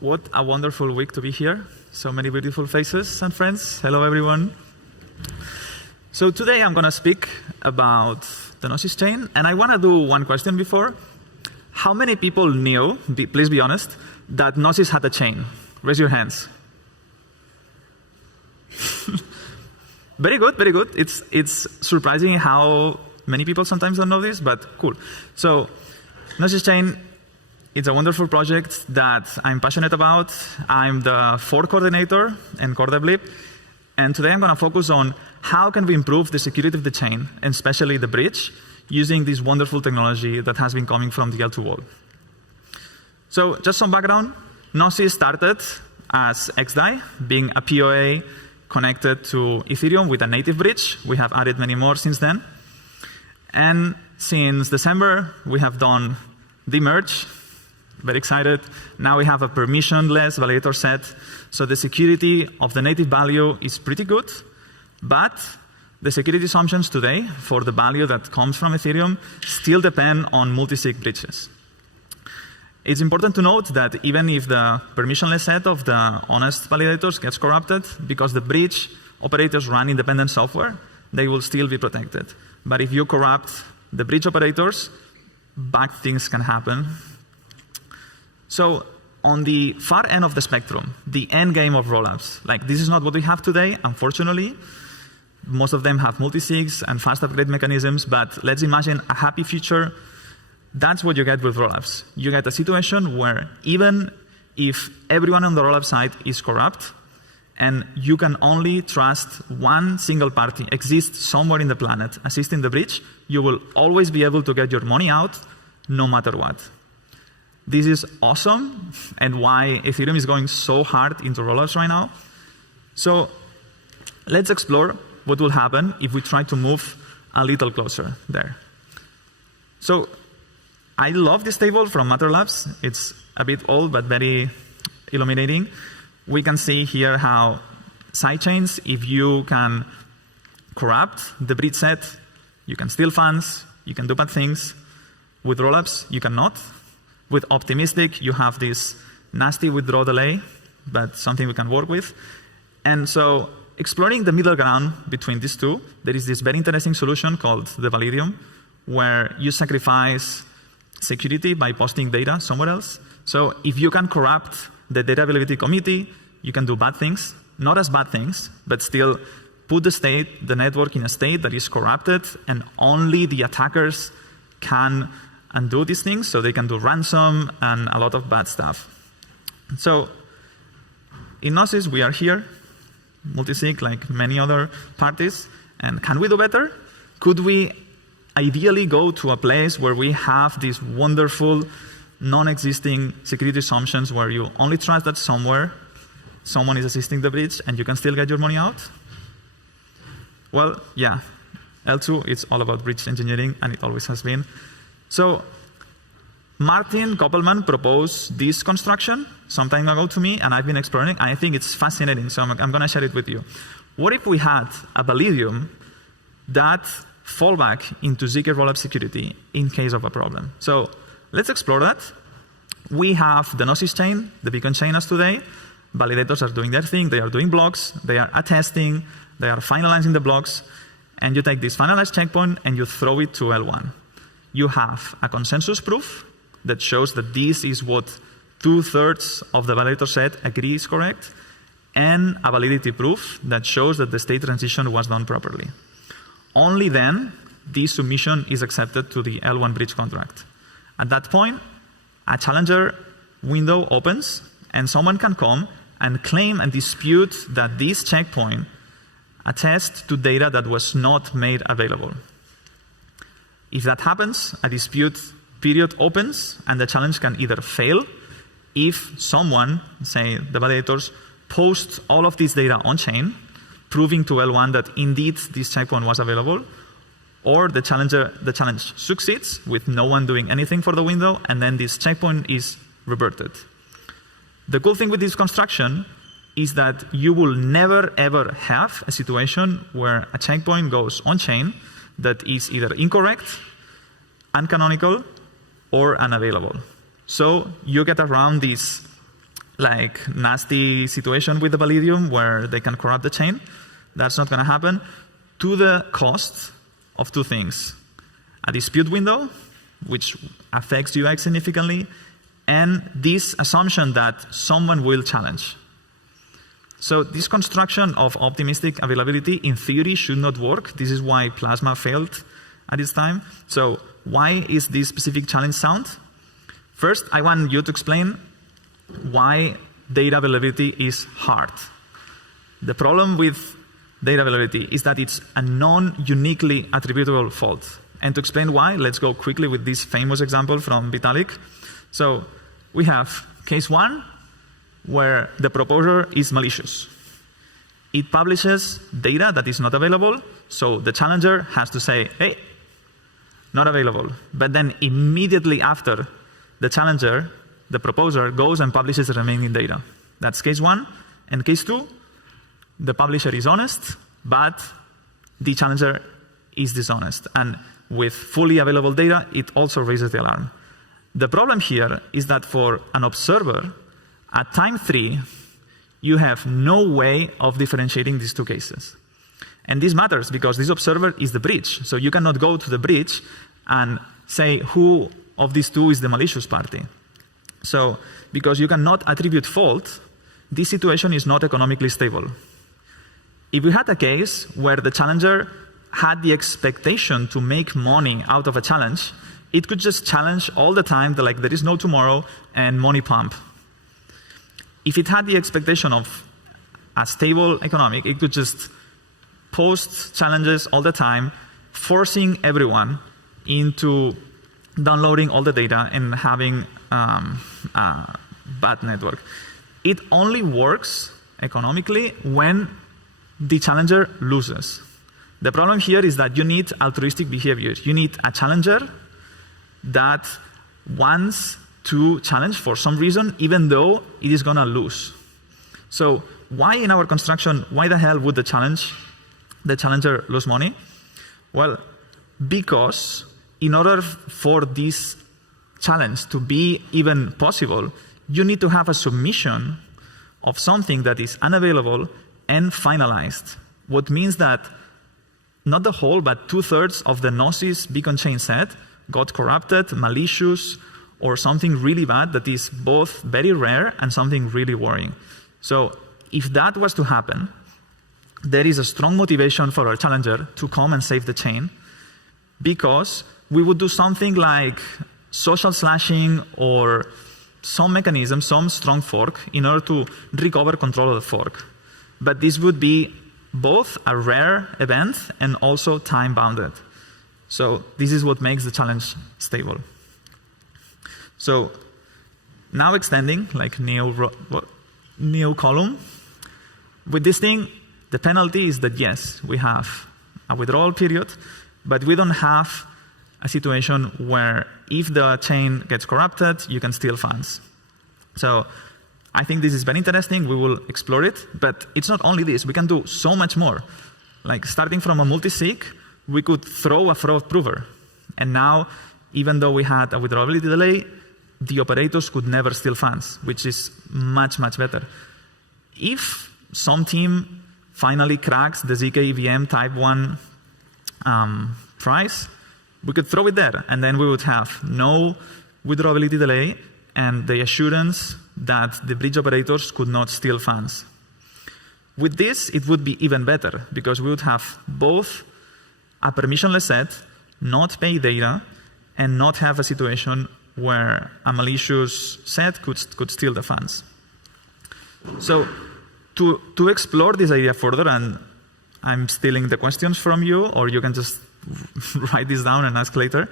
What a wonderful week to be here. So many beautiful faces and friends. Hello, everyone. So today I'm going to speak about the Gnosis chain. And I want to do one question before. How many people knew, please be honest, that Gnosis had a chain? Raise your hands. Very good, very good. It's surprising how many people sometimes don't know this, but cool. So Gnosis chain, it's a wonderful project that I'm passionate about. I'm the fork coordinator and core dev lead. And today I'm going to focus on how can we improve the security of the chain, and especially the bridge, using this wonderful technology that has been coming from the L2 wall. So just some background. Gnosis started as XDAI, being a POA connected to Ethereum with a native bridge. We have added many more since then. And since December, we have done the merge. Very excited. Now we have a permissionless validator set. So the security of the native value is pretty good. But the security assumptions today for the value that comes from Ethereum still depend on multi-sig bridges. It's important to note that even if the permissionless set of the honest validators gets corrupted, because the bridge operators run independent software, they will still be protected. But if you corrupt the bridge operators, bad things can happen. So on the far end of the spectrum, the end game of rollups, like this is not what we have today, unfortunately. Most of them have multi-sigs and fast upgrade mechanisms, but let's imagine a happy future. That's what you get with rollups. You get a situation where even if everyone on the rollup side is corrupt, and you can only trust one single party exists somewhere in the planet assisting the bridge, you will always be able to get your money out no matter what. This is awesome, and why Ethereum is going so hard into rollups right now. So let's explore what will happen if we try to move a little closer there. So I love this table from Matter Labs. It's a bit old, but very illuminating. We can see here how sidechains, if you can corrupt the bridge set, you can steal funds, you can do bad things. With rollups, you cannot. With optimistic, you have this nasty withdraw delay, but something we can work with. And so exploring the middle ground between these two, there is this very interesting solution called the Validium, where you sacrifice security by posting data somewhere else. So if you can corrupt the data availability committee, you can do bad things, not as bad things, but still put the network in a state that is corrupted, and only the attackers can undo these things, so they can do ransom and a lot of bad stuff. So in Gnosis, we are here, multi-sig like many other parties, and can we do better? Could we ideally go to a place where we have these wonderful, non-existing security assumptions where you only trust that somewhere someone is assisting the bridge and you can still get your money out? Well, yeah, L2, it's all about bridge engineering, and it always has been. So Martin Koppelman proposed this construction some time ago to me, and I've been exploring, and I think it's fascinating, so I'm going to share it with you. What if we had a Validium that fall back into ZK rollup security in case of a problem? So let's explore that. We have the Gnosis chain, the beacon chain as today. Validators are doing their thing. They are doing blocks. They are attesting. They are finalizing the blocks. And you take this finalized checkpoint and you throw it to L1. You have a consensus proof that shows that this is what 2/3 of the validator set agree is correct, and a validity proof that shows that the state transition was done properly. Only then, this submission is accepted to the L1 bridge contract. At that point, a challenger window opens, and someone can come and claim and dispute that this checkpoint attests to data that was not made available. If that happens, a dispute period opens, and the challenge can either fail if someone, say the validators, posts all of this data on-chain, proving to L1 that indeed this checkpoint was available, or the challenge succeeds with no one doing anything for the window, and then this checkpoint is reverted. The cool thing with this construction is that you will never ever have a situation where a checkpoint goes on-chain that is either incorrect, uncanonical, or unavailable. So you get around this like nasty situation with the Validium where they can corrupt the chain. That's not going to happen. To the cost of two things: a dispute window, which affects UX significantly, and this assumption that someone will challenge. So this construction of optimistic availability in theory should not work. This is why Plasma failed at its time. So why is this specific challenge sound? First, I want you to explain why data availability is hard. The problem with data availability is that it's a non-uniquely attributable fault. And to explain why, let's go quickly with this famous example from Vitalik. So we have case one, where the proposer is malicious. It publishes data that is not available, so the challenger has to say, hey, not available. But then immediately after, the challenger, the proposer, goes and publishes the remaining data. That's case one. And case two, the publisher is honest, but the challenger is dishonest. And with fully available data, it also raises the alarm. The problem here is that for an observer, at time 3, you have no way of differentiating these two cases. And this matters because this observer is the breach. So you cannot go to the breach and say who of these two is the malicious party. So because you cannot attribute fault, this situation is not economically stable. If we had a case where the challenger had the expectation to make money out of a challenge, it could just challenge all the time, like there is no tomorrow and money pump. If it had the expectation of a stable economic, it could just post challenges all the time, forcing everyone into downloading all the data and having a bad network. It only works economically when the challenger loses. The problem here is that you need altruistic behavior. You need a challenger that wants to challenge for some reason, even though it is going to lose. So why in our construction, why the hell would the challenger lose money? Well, because in order for this challenge to be even possible, you need to have a submission of something that is unavailable and finalized. What means that not the whole, but 2/3 of the Gnosis beacon chain set got corrupted, malicious, or something really bad that is both very rare and something really worrying. So if that was to happen, there is a strong motivation for our challenger to come and save the chain, because we would do something like social slashing or some mechanism, some strong fork, in order to recover control of the fork. But this would be both a rare event and also time-bounded. So this is what makes the challenge stable. So now extending, like neo column. With this thing, the penalty is that yes, we have a withdrawal period, but we don't have a situation where if the chain gets corrupted, you can steal funds. So I think this is very interesting. We will explore it, but it's not only this. We can do so much more. Like starting from a multi-sig, we could throw a fraud prover. And now, even though we had a withdrawability delay, the operators could never steal funds, which is much, much better. If some team finally cracks the ZK EVM type 1 price, we could throw it there, and then we would have no withdrawability delay and the assurance that the bridge operators could not steal funds. With this, it would be even better, because we would have both a permissionless set, not pay data, and not have a situation where a malicious set could steal the funds. So to explore this idea further, and I'm stealing the questions from you, or you can just write this down and ask later,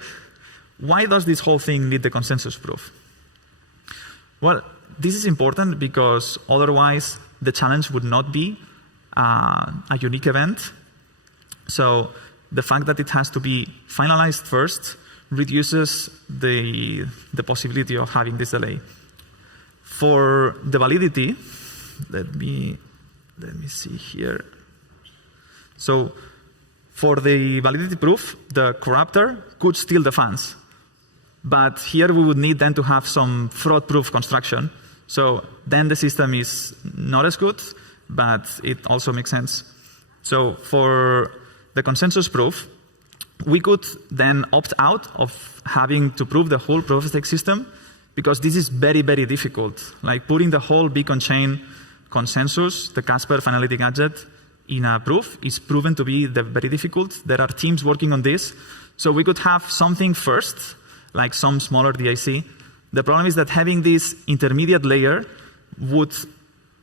why does this whole thing need the consensus proof? Well, this is important because otherwise the challenge would not be a unique event. So the fact that it has to be finalized first reduces the possibility of having this delay. For the validity, let me see here. So for the validity proof, the corruptor could steal the funds. But here we would need then to have some fraud-proof construction. So then the system is not as good, but it also makes sense. So for the consensus proof, we could then opt out of having to prove the whole proof of stake system, because this is very, very difficult. Like putting the whole Beacon chain consensus, the Casper finality gadget, in a proof is proven to be very difficult. There are teams working on this. So we could have something first, like some smaller DIC. The problem is that having this intermediate layer would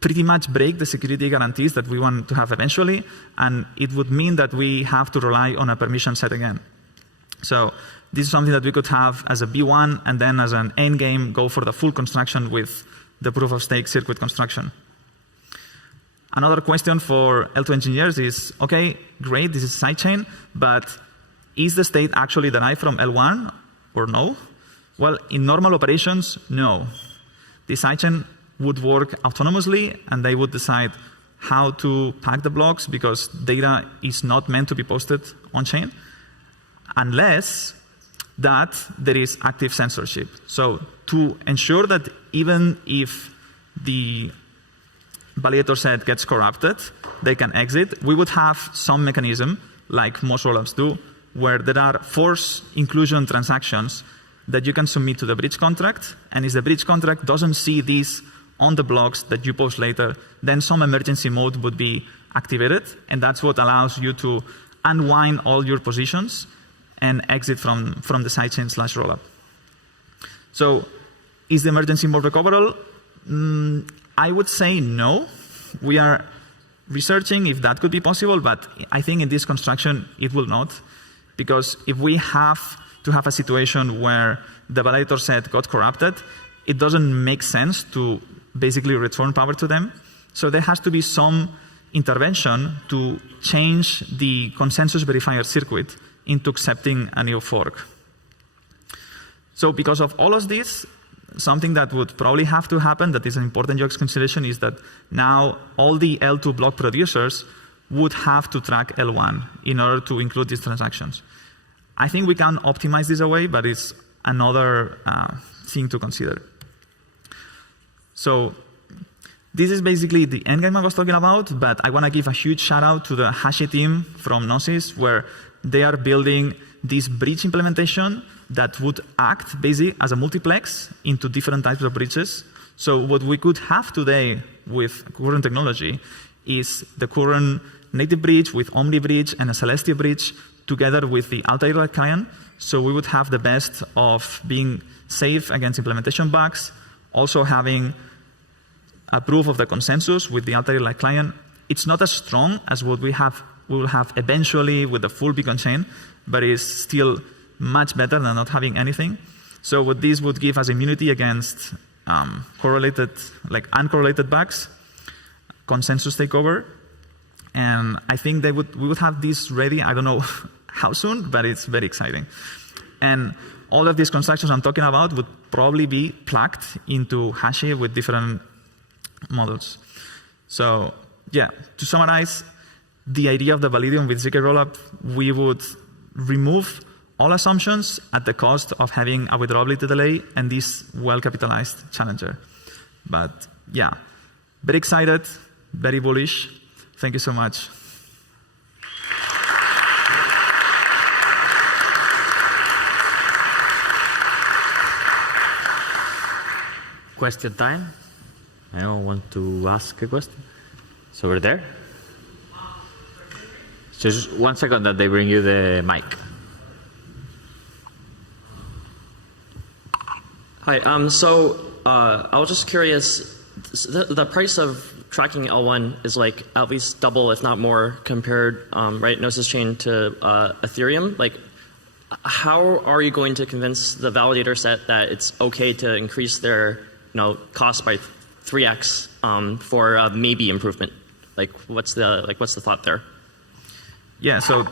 pretty much break the security guarantees that we want to have eventually, and it would mean that we have to rely on a permission set again. So this is something that we could have as a B1, and then as an end game, go for the full construction with the proof of stake circuit construction. Another question for L2 engineers is, okay, great, this is sidechain, but is the state actually derived from L1 or no? Well, in normal operations, no. The sidechain would work autonomously, and they would decide how to pack the blocks, because data is not meant to be posted on-chain, unless that there is active censorship. So to ensure that even if the validator set gets corrupted, they can exit, we would have some mechanism, like most rollups do, where there are force inclusion transactions that you can submit to the bridge contract, and if the bridge contract doesn't see these on the blocks that you post later, then some emergency mode would be activated, and that's what allows you to unwind all your positions and exit from the sidechain/rollup. So is the emergency mode recoverable? I would say no. We are researching if that could be possible, but I think in this construction it will not, because if we have to have a situation where the validator set got corrupted, it doesn't make sense to basically return power to them. So there has to be some intervention to change the consensus verifier circuit into accepting a new fork. So because of all of this, something that would probably have to happen, that is an important UX consideration, is that now all the L2 block producers would have to track L1 in order to include these transactions. I think we can optimize this away, but it's another thing to consider. So this is basically the endgame I was talking about, but I want to give a huge shout out to the Hashi team from Gnosis, where they are building this bridge implementation that would act basically as a multiplex into different types of bridges. So what we could have today with current technology is the current native bridge with Omni bridge and a Celestia bridge together with the Altair client. So we would have the best of being safe against implementation bugs, also having a proof of the consensus with the Altair client. It's not as strong as what we will have eventually with the full Beacon chain, but it's still much better than not having anything. So what this would give us immunity against uncorrelated bugs, consensus takeover, and I think we would have this ready. I don't know how soon, but it's very exciting. And all of these constructions I'm talking about would probably be plugged into Hashi with different models. So yeah, to summarize, the idea of the Validium with ZK rollup, we would remove all assumptions at the cost of having a withdrawability delay and this well-capitalized challenger. But yeah, very excited, very bullish. Thank you so much. Question time. Anyone want to ask a question? It's over there. Just 1 second that they bring you the mic. Hi. I was just curious. The price of tracking L1 is like at least double, if not more, compared right Gnosis chain to Ethereum. Like, how are you going to convince the validator set that it's okay to increase their cost by 3x for maybe improvement? Like, what's the thought there? Yeah. So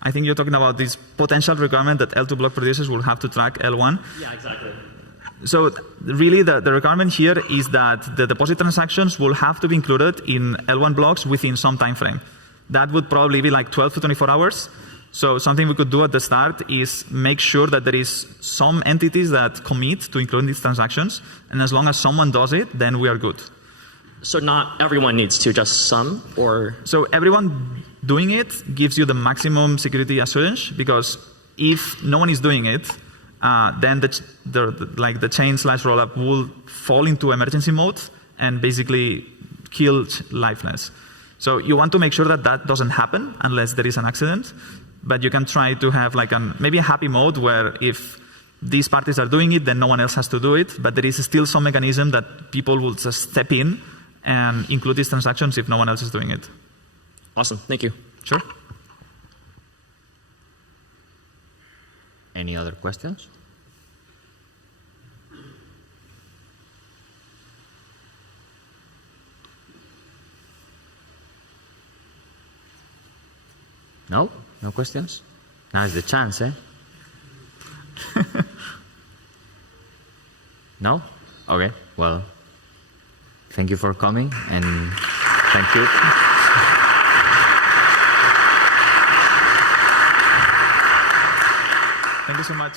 I think you're talking about this potential requirement that L2 block producers will have to track L1. Yeah, exactly. So really the requirement here is that the deposit transactions will have to be included in L1 blocks within some time frame. That would probably be like 12 to 24 hours. So something we could do at the start is make sure that there is some entities that commit to include these transactions, and as long as someone does it, then we are good. So not everyone needs to, just some, or? So everyone doing it gives you the maximum security assurance, because if no one is doing it, then the chain/rollup will fall into emergency mode and basically kill liveness. So you want to make sure that that doesn't happen unless there is an accident. But you can try to have like maybe a happy mode where if these parties are doing it, then no one else has to do it. But there is still some mechanism that people will just step in and include these transactions if no one else is doing it. Awesome. Thank you. Sure. Any other questions? No? No questions? Now is the chance, eh? No? Okay, well, thank you for coming, and thank you. Thank you so much.